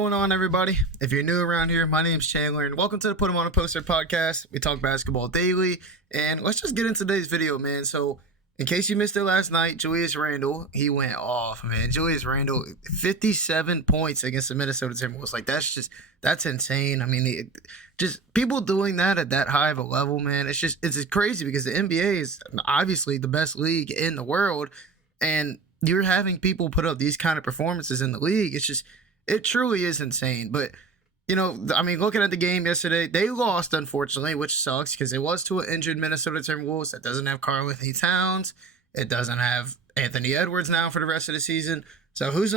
What's going on, everybody? If you're new around here, my name's Chandler, and welcome to the Put 'em on a Poster podcast. We talk basketball daily, and let's just get into today's video, man. So, in case you missed it last night, Julius Randle, he went off, man. Julius Randle, 57 points against the Minnesota Timberwolves. Like, that's insane. I mean, just people doing that at that high of a level, man, it's crazy because the NBA is obviously the best league in the world, and you're having people put up these kind of performances in the league. It truly is insane. But, looking at the game yesterday, they lost, unfortunately, which sucks because it was to an injured Minnesota Timberwolves that doesn't have Karl-Anthony Towns. It doesn't have Anthony Edwards now for the rest of the season. So who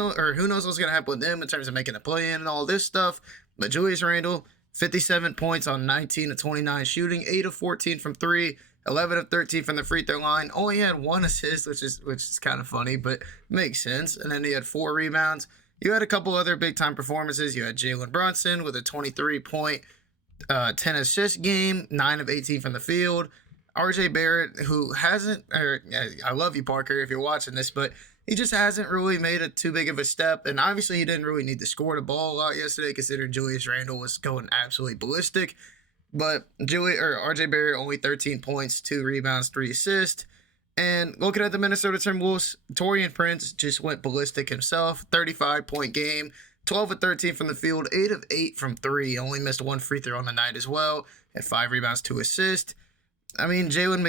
knows what's going to happen with them in terms of making a play-in and all this stuff. But Julius Randle, 57 points on 19 of 29 shooting, 8 of 14 from 3, 11 of 13 from the free throw line. Only had 1 assist, which is kind of funny, but makes sense. And then he had 4 rebounds. You had a couple other big-time performances. You had Jalen Brunson with a 23-point, 10-assist game, 9 of 18 from the field. RJ Barrett, who hasn't, I love you, Parker, if you're watching this, but he just hasn't really made it too big of a step. And obviously, he didn't really need to score the ball a lot yesterday, considering Julius Randle was going absolutely ballistic. But RJ Barrett, only 13 points, 2 rebounds, 3 assists. And looking at the Minnesota Timberwolves, Taurean Prince just went ballistic himself. 35-point game, 12 of 13 from the field, 8 of 8 from 3. Only missed 1 free throw on the night as well. Had 5 rebounds, 2 assists. I mean, Jaden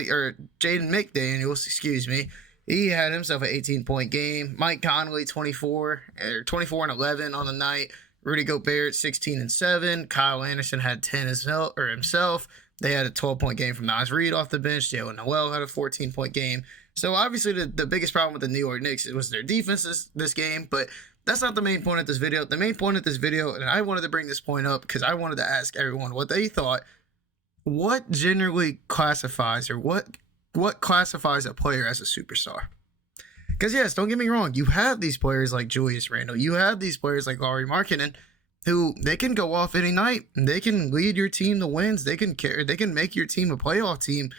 McDaniels, he had himself an 18-point game. Mike Conley, 24 and 11 on the night. Rudy Gobert, 16 and 7. Kyle Anderson had 10 himself. They had a 12-point game from Naz Reid off the bench. Jalen Noel had a 14-point game. So, obviously, the biggest problem with the New York Knicks was their defense this game. But that's not the main point of this video. The main point of this video, and I wanted to bring this point up because I wanted to ask everyone what they thought. What generally classifies or what classifies a player as a superstar? Because, yes, don't get me wrong. You have these players like Julius Randle. You have these players like Lauri Markkanen, who they can go off any night. They can lead your team to wins. They can make your team a playoff team.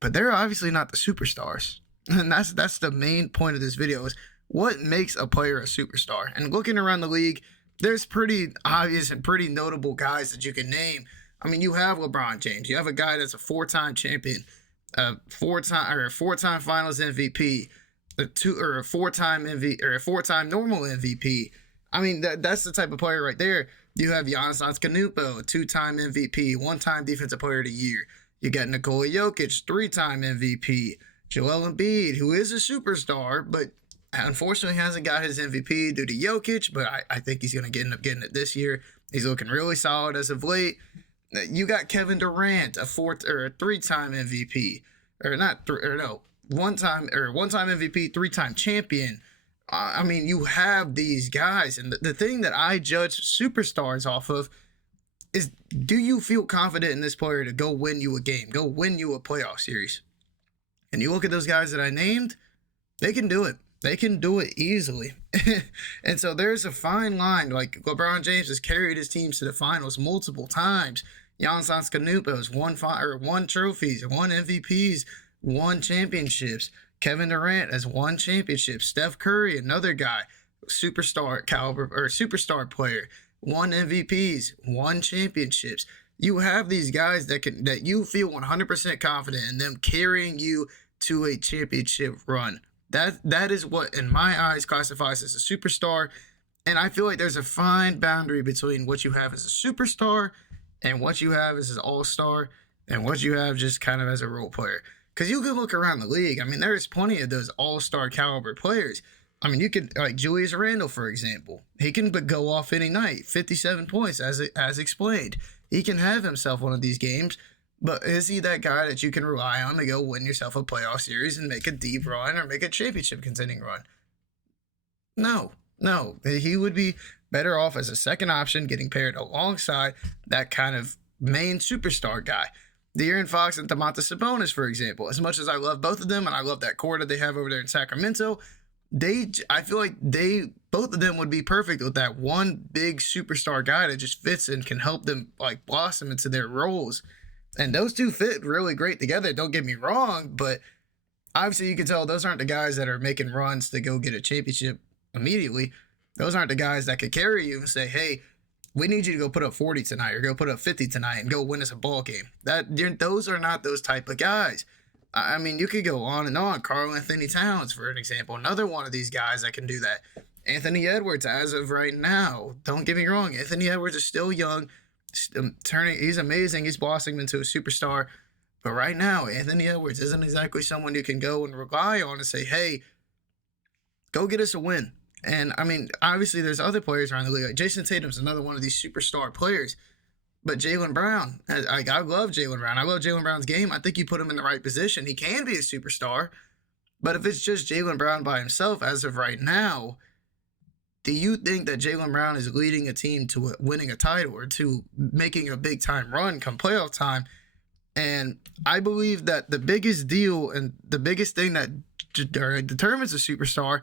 But they're obviously not the superstars. And that's the main point of this video is what makes a player a superstar. And looking around the league, there's pretty obvious and pretty notable guys that you can name. I mean, you have LeBron James. You have a guy that's a 4-time champion, a 4-time Finals MVP, a 4-time normal MVP. I mean, that's the type of player right there. You have Giannis Antetokounmpo, a 2-time MVP, 1-time Defensive Player of the Year. You got Nikola Jokic, 3-time MVP. Joel Embiid, who is a superstar, but unfortunately hasn't got his MVP due to Jokic, but I think he's going to end up getting it this year. He's looking really solid as of late. You got Kevin Durant, a 3-time MVP, 1-time MVP, 3-time champion. I mean, you have these guys, and the thing that I judge superstars off of is, do you feel confident in this player to go win you a game, go win you a playoff series? And you look at those guys that I named, they can do it. They can do it easily. And so there's a fine line. Like, LeBron James has carried his teams to the finals multiple times. Giannis Antetokounmpo has won trophies, won MVPs, won championships. Kevin Durant has won championships. Steph Curry, another guy, superstar caliber or superstar player, won MVPs, won championships. You have these guys that you feel 100% confident in them carrying you to a championship run. That is what, in my eyes, classifies as a superstar. And I feel like there's a fine boundary between what you have as a superstar and what you have as an all-star and what you have just kind of as a role player. Because you can look around the league. I mean, there's plenty of those all-star caliber players. I mean, you could, like Julius Randle, for example. He can go off any night, 57 points, as explained. He can have himself one of these games, but is he that guy that you can rely on to go win yourself a playoff series and make a deep run or make a championship contending run? No. He would be better off as a second option, getting paired alongside that kind of main superstar guy. De'Aaron Fox and Domantas Sabonis, for example. As much as I love both of them, and I love that core that they have over there in Sacramento, I feel like both of them would be perfect with that one big superstar guy that just fits and can help them like blossom into their roles. And those two fit really great together. Don't get me wrong, but obviously you can tell those aren't the guys that are making runs to go get a championship immediately. Those aren't the guys that could carry you and say, hey, we need you to go put up 40 tonight or go put up 50 tonight and go win us a ball game. Those are not those type of guys. I mean, you could go on and on. Karl-Anthony Towns, for an example, another one of these guys that can do that. Anthony Edwards, as of right now, don't get me wrong, Anthony Edwards is still young, he's amazing, he's blossoming into a superstar. But right now, Anthony Edwards isn't exactly someone you can go and rely on and say, hey, go get us a win. And, I mean, obviously there's other players around the league. Like Jason Tatum's another one of these superstar players. But Jaylen Brown, I love Jaylen Brown. I love Jaylen Brown's game. I think you put him in the right position. He can be a superstar. But if it's just Jaylen Brown by himself as of right now, do you think that Jaylen Brown is leading a team to winning a title or to making a big-time run come playoff time? And I believe that the biggest deal and the biggest thing that determines a superstar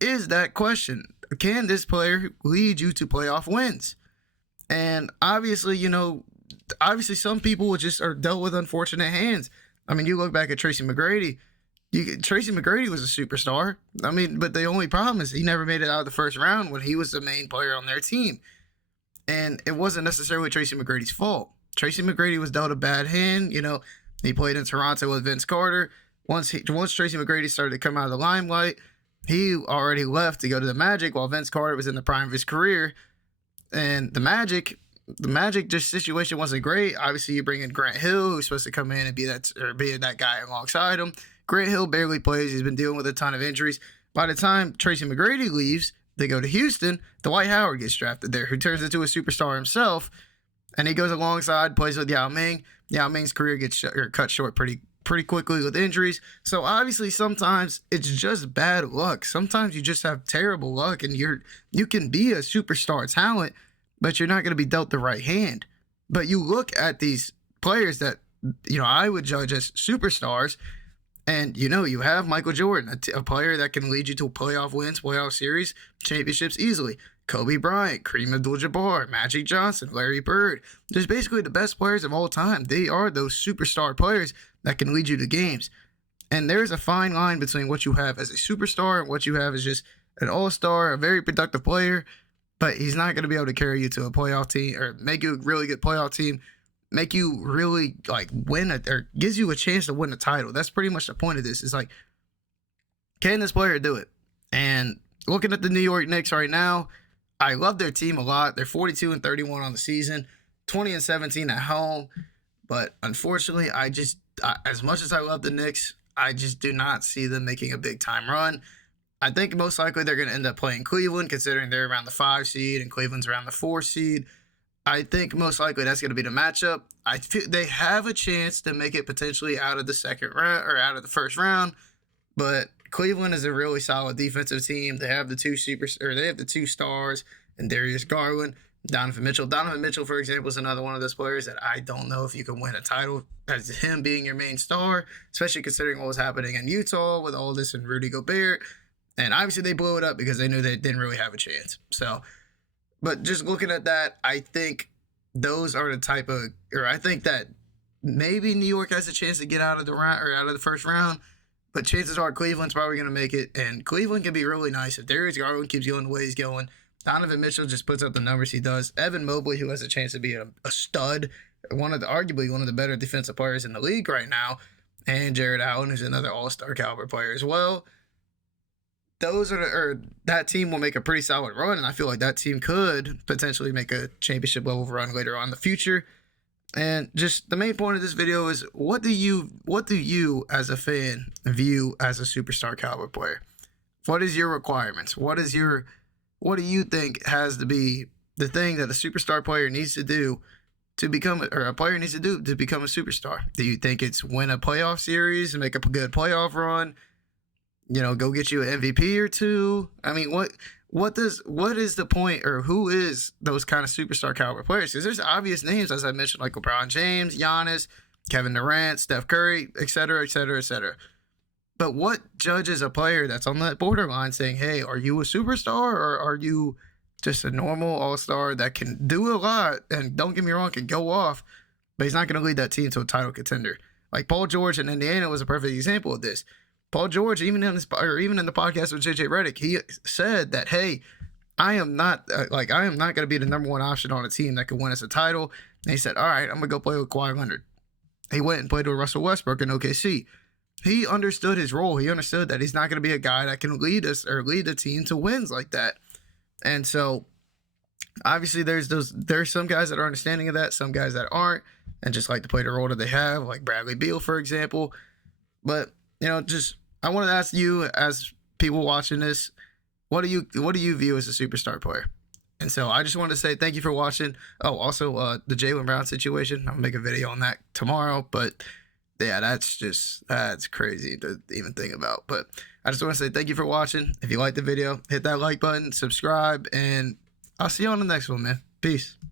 is that question. Can this player lead you to playoff wins? And obviously, some people just are dealt with unfortunate hands. I mean, you look back at Tracy McGrady. Tracy McGrady was a superstar. I mean, but the only problem is he never made it out of the first round when he was the main player on their team. And it wasn't necessarily Tracy McGrady's fault. Tracy McGrady was dealt a bad hand. He played in Toronto with Vince Carter. Once Tracy McGrady started to come out of the limelight, he already left to go to the Magic while Vince Carter was in the prime of his career. And the Magic just situation wasn't great. Obviously, you bring in Grant Hill, who's supposed to come in and be that guy alongside him. Grant Hill barely plays. He's been dealing with a ton of injuries. By the time Tracy McGrady leaves, they go to Houston. Dwight Howard gets drafted there, who turns into a superstar himself. And he goes alongside, plays with Yao Ming. Yao Ming's career gets cut short pretty quickly with injuries. So obviously sometimes it's just bad luck. Sometimes you just have terrible luck and you can be a superstar talent, but you're not going to be dealt the right hand. But you look at these players that, I would judge as superstars, and you have Michael Jordan, a player that can lead you to playoff wins, playoff series, championships easily. Kobe Bryant, Kareem Abdul-Jabbar, Magic Johnson, Larry Bird. There's basically the best players of all time. They are those superstar players that can lead you to games. And there's a fine line between what you have as a superstar and what you have as just an all-star, a very productive player, but he's not going to be able to carry you to a playoff team or make you a really good playoff team, make you really win or gives you a chance to win a title. That's pretty much the point of this. It's like, can this player do it? And looking at the New York Knicks right now, I love their team a lot. They're 42-31 on the season, 20-17 at home. But unfortunately, as much as I love the Knicks, I just do not see them making a big time run. I think most likely they're going to end up playing Cleveland, considering they're around the 5 seed and Cleveland's around the 4 seed. I think most likely that's going to be the matchup. I feel they have a chance to make it potentially out of the second round or out of the first round, but Cleveland is a really solid defensive team. They have the two stars and Darius Garland, Donovan Mitchell. Donovan Mitchell, for example, is another one of those players that I don't know if you can win a title as him being your main star, especially considering what was happening in Utah with all this and Rudy Gobert. And obviously they blew it up because they knew they didn't really have a chance. So, but just looking at that, I think those are the type of, or I think that maybe New York has a chance to get out of the round or out of the first round. But chances are Cleveland's probably going to make it, and Cleveland can be really nice if Darius Garland keeps going the way he's going. Donovan Mitchell just puts up the numbers he does. Evan Mobley, who has a chance to be a stud, arguably one of the better defensive players in the league right now, and Jared Allen, who's another all-star caliber player as well. That team will make a pretty solid run, and I feel like that team could potentially make a championship level run later on in the future. And just the main point of this video is what do you as a fan view as a superstar caliber player? What is your requirements? What do you think has to be the thing that a superstar player needs to do to become, or a player needs to do to become a superstar? Do you think it's win a playoff series and make a good playoff run? Go get you an MVP or two? I mean, what is the point, or who is those kind of superstar caliber players? Because there's obvious names, as I mentioned, like LeBron James, Giannis, Kevin Durant, Steph Curry, et cetera, et cetera, et cetera. But what judges a player that's on that borderline saying, hey, are you a superstar or are you just a normal all-star that can do a lot and, don't get me wrong, can go off, but he's not going to lead that team to a title contender? Like Paul George in Indiana was a perfect example of this. Paul George, even in the podcast with JJ Redick, he said that, hey, I am not I am not going to be the number one option on a team that could win us a title. And he said, all right, I'm going to go play with Kawhi Leonard. He went and played with Russell Westbrook in OKC. He understood his role. He understood that he's not going to be a guy that can lead us or lead the team to wins like that. And so obviously there's some guys that are understanding of that, some guys that aren't, and just like to play the role that they have, like Bradley Beal, for example. But, just I wanted to ask you, as people watching this, what do you view as a superstar player? And so I just wanted to say thank you for watching. Oh, also the Jaylen Brown situation. I'll make a video on that tomorrow. But yeah, that's crazy to even think about. But I just want to say thank you for watching. If you liked the video, hit that like button, subscribe, and I'll see you on the next one, man. Peace.